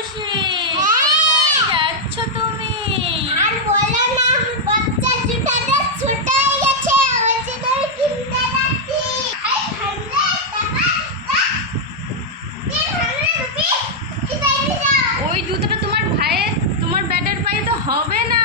খুশি। কোথায় যাচ্ছ তুমি? আর বলো না, বাচ্চা জুতাটা ছোট হয়ে গেছে, ওই জন্য কিনতে যাচ্ছি। এই ভাঙলে টাকা দিন ভাঙলে রুপি, এই বাইরে যাও। ওই জুতোটা তোমার ভাইয়ের, তোমার ব্যাটার পায়ে তো হবে না।